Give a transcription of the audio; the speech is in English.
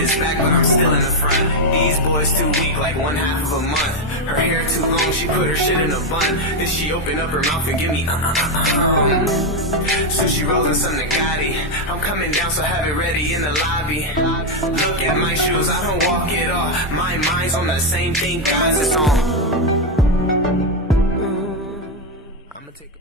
his back, but I'm still in the front. These boys too weak, like one half of a month. Her hair too long, she put her shit in a bun. Then she open up her mouth and give me sushi rolls and some Nagati. I'm coming down, so have it ready in the lobby. Look at my shoes, I don't walk it off. My mind's on the same thing, guys, it's on.